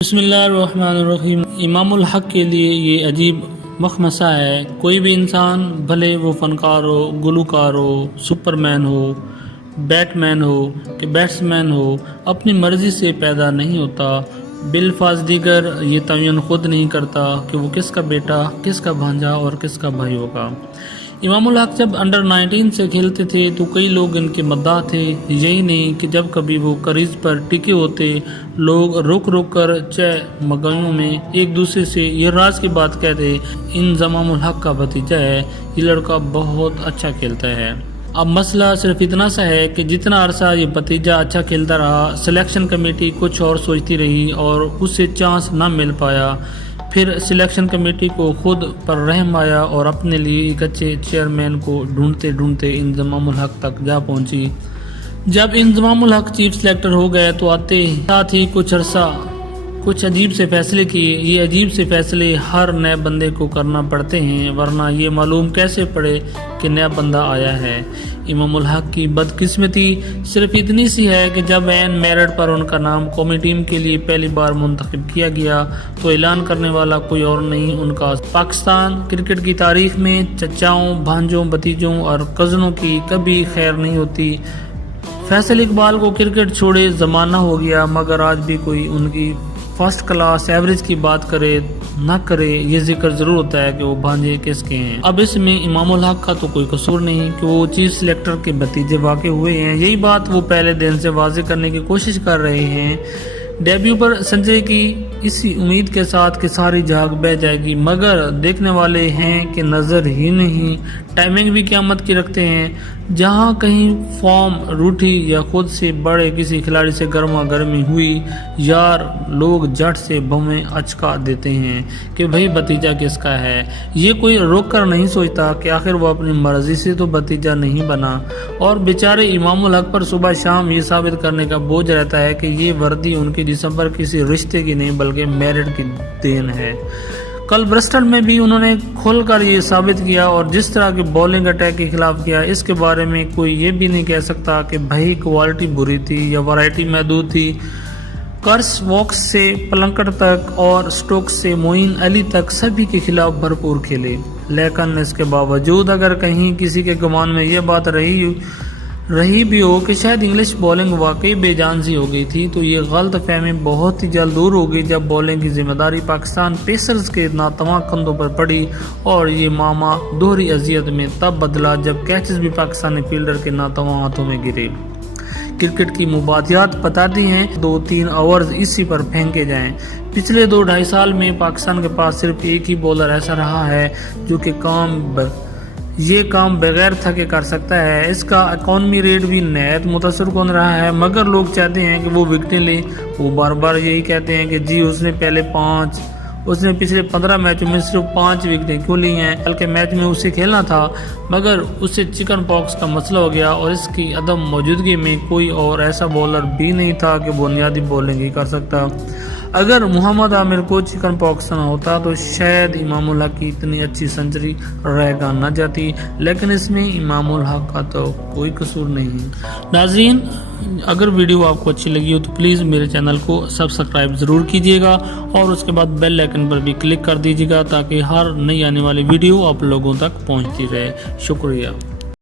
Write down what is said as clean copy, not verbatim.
بسم اللہ الرحمن الرحیم۔ امام الحق کے لیے یہ عجیب مخمصہ ہے، کوئی بھی انسان بھلے وہ فنکار ہو، گلوکار ہو، سپر مین ہو، بیٹ مین ہو کہ بیٹس مین ہو، اپنی مرضی سے پیدا نہیں ہوتا۔ بالفاظ دیگر یہ تعین خود نہیں کرتا کہ وہ کس کا بیٹا، کس کا بھانجا اور کس کا بھائی ہوگا۔ امام الحق جب انڈر 19 سے کھیلتے تھے تو کئی لوگ ان کے مداح تھے۔ یہی نہیں کہ جب کبھی وہ کریز پر ٹکے ہوتے، لوگ رک کر مگنوں میں ایک دوسرے سے یہ راز کی بات کہتے، امام الحق کا بھتیجا ہے، یہ لڑکا بہت اچھا کھیلتا ہے۔ اب مسئلہ صرف اتنا سا ہے کہ جتنا عرصہ یہ بھتیجا اچھا کھیلتا رہا، سلیکشن کمیٹی کچھ اور سوچتی رہی اور اسے چانس نہ مل پایا۔ پھر سلیکشن کمیٹی کو خود پر رحم آیا اور اپنے لیے ایک اچھے چیئرمین کو ڈھونڈتے امام الحق تک جا پہنچی۔ جب امام الحق چیف سلیکٹر ہو گئے تو آتے ساتھ ہی کچھ عرصہ کچھ عجیب سے فیصلے کیے۔ یہ عجیب سے فیصلے ہر نئے بندے کو کرنا پڑتے ہیں، ورنہ یہ معلوم کیسے پڑے کہ نیا بندہ آیا ہے۔ امام الحق کی بدقسمتی صرف اتنی سی ہے کہ جب عین میرٹ پر ان کا نام قومی ٹیم کے لیے پہلی بار منتخب کیا گیا تو اعلان کرنے والا کوئی اور نہیں ان کا۔ پاکستان کرکٹ کی تاریخ میں چچاؤں، بھانجوں، بھتیجوں اور کزنوں کی کبھی خیر نہیں ہوتی۔ فیصل اقبال کو کرکٹ چھوڑے زمانہ ہو گیا، مگر آج بھی کوئی ان کی فرسٹ کلاس ایوریج کی بات کرے نہ کرے، یہ ذکر ضرور ہوتا ہے کہ وہ بھانجے کس کے ہیں۔ اب اس میں امام الحق کا تو کوئی قصور نہیں کہ وہ چیف سلیکٹر کے بھتیجے واقع ہوئے ہیں۔ یہی بات وہ پہلے دن سے واضح کرنے کی کوشش کر رہے ہیں۔ ڈیبیو پر سنجے کی اسی امید کے ساتھ کہ ساری جھاگ بہ جائے گی، مگر دیکھنے والے ہیں کہ نظر ہی نہیں، ٹائمنگ بھی قیامت کی رکھتے ہیں۔ جہاں کہیں فارم روٹھی یا خود سے بڑے کسی کھلاڑی سے گرما گرمی ہوئی، یار لوگ جٹ سے بمیں اچکا دیتے ہیں کہ بھئی بھتیجا کس کا ہے۔ یہ کوئی روک کر نہیں سوچتا کہ آخر وہ اپنی مرضی سے تو بھتیجا نہیں بنا، اور بیچارے امام الحق پر صبح شام یہ ثابت کرنے کا بوجھ رہتا ہے کہ یہ وردی ان کی جسم پر کسی رشتے کی نہیں بلکہ میرٹ کی دین ہے۔ کل برسٹل میں بھی انہوں نے کھل کر یہ ثابت کیا، اور جس طرح کے بولنگ اٹیک کے خلاف کیا، اس کے بارے میں کوئی یہ بھی نہیں کہہ سکتا کہ بھائی کوالٹی بری تھی یا ویرائٹی محدود تھی۔ کرس ووکس سے پلنکٹ تک اور سٹوکس سے معین علی تک سبھی کے خلاف بھرپور کھیلے، لیکن اس کے باوجود اگر کہیں کسی کے گمان میں یہ بات رہی بھی ہو کہ شاید انگلش بولنگ واقعی بے جان سی ہو گئی تھی، تو یہ غلط فہمی بہت ہی جلد دور ہو گئی جب بولنگ کی ذمہ داری پاکستان پیسرز کے ناتواں کندھوں پر پڑی، اور یہ معاملہ دوہری اذیت میں تب بدلا جب کیچز بھی پاکستانی فیلڈر کے ناتواں ہاتھوں میں گرے۔ کرکٹ کی مبادیات بتاتی ہیں 2-3 اوورز اسی پر پھینکے جائیں۔ پچھلے 2-2.5 سال میں پاکستان کے پاس صرف ایک ہی بولر ایسا رہا ہے جو کہ یہ کام بغیر تھکے کر سکتا ہے۔ اس کا اکانومی ریٹ بھی نہایت متاثر کن رہا ہے، مگر لوگ چاہتے ہیں کہ وہ وکٹیں لے۔ وہ بار بار یہی کہتے ہیں کہ جی اس نے پچھلے 15 میچوں میں صرف 5 وکٹیں کیوں لی ہیں، بلکہ میچ میں اسے کھیلنا تھا، مگر اسے چکن پاکس کا مسئلہ ہو گیا اور اس کی عدم موجودگی میں کوئی اور ایسا بولر بھی نہیں تھا کہ بنیادی بولنگ ہی کر سکتا۔ اگر محمد عامر کو چکن پاکس نہ ہوتا تو شاید امام الحق کی اتنی اچھی سنچری رہ گا نہ جاتی، لیکن اس میں امام الحق کا تو کوئی قصور نہیں۔ ناظرین، اگر ویڈیو آپ کو اچھی لگی ہو تو پلیز میرے چینل کو سبسکرائب ضرور کیجیے گا، اور اس کے بعد بیل آئیکن پر بھی کلک کر دیجیے گا تاکہ ہر نئی آنے والی ویڈیو آپ لوگوں تک پہنچتی رہے۔ شکریہ۔